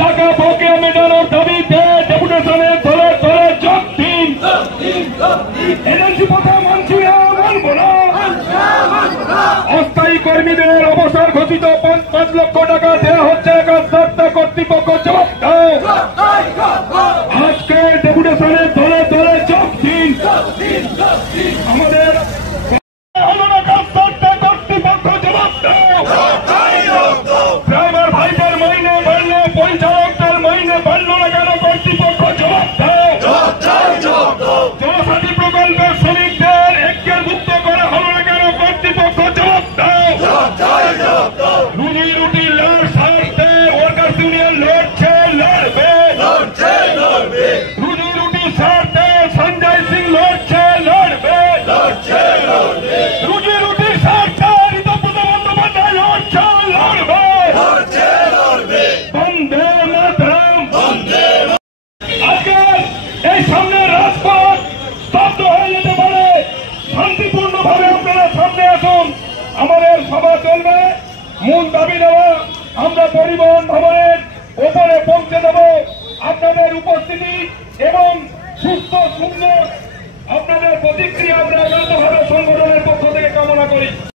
টাকা বকেয়া মেটানোর দাবিতে ডেপুটেশনের দলে দলে যোগ দিন। এজেন্সি প্রথা মানছি না, মানব না। অস্থায়ী কর্মীদের অবসর ঘোষিত 5 লক্ষ টাকা দেওয়া হচ্ছে কাজকর্তা কর্তৃপক্ষ জবাব দাও। আজকে ডেপুটেশনের দলে দলে যোগ দিন। আমাদের কর্তৃপক্ষ জবাব দাও। ড্রাইভার ভাইদের মাইনে বাড়লে পরিচালকদের মাইনে বাড়লো না কেন? কর্তৃপক্ষ জবাব দাও। জনসাথী প্রকল্পের শ্রমিকদের একীভূত করা হলো না কেন? কর্তৃপক্ষ জবাব দাও। রুজি রুটি লড় স্বার্থে ওয়ার্কার্স ইউনিয়ন লড়ছে, লড়বে। রুজি রুটি স্বার্থে সঞ্জয় সিং লড়ছে, লড়বে। রুজি রুটির স্বার্থে ঋতুপর্ণ বন্দ্যোপাধ্যায় লড়ছে, লড়বে। বন্দে মাতরম। আজকে এই সামনের রাজপথ স্তব্ধ হয়ে যেতে পারে। শান্তিপূর্ণভাবে আপনারা সামনে আসুন। আমাদের সভা চলবে। মূল দাবি দেওয়া আমরা পরিবহন ভবনের ওপরে পৌঁছে দেব। আপনাদের উপস্থিতি এবং সুস্থ সুন্দর আপনাদের প্রতিক্রিয়া আমরা সংগঠনের পক্ষ থেকে কামনা করি।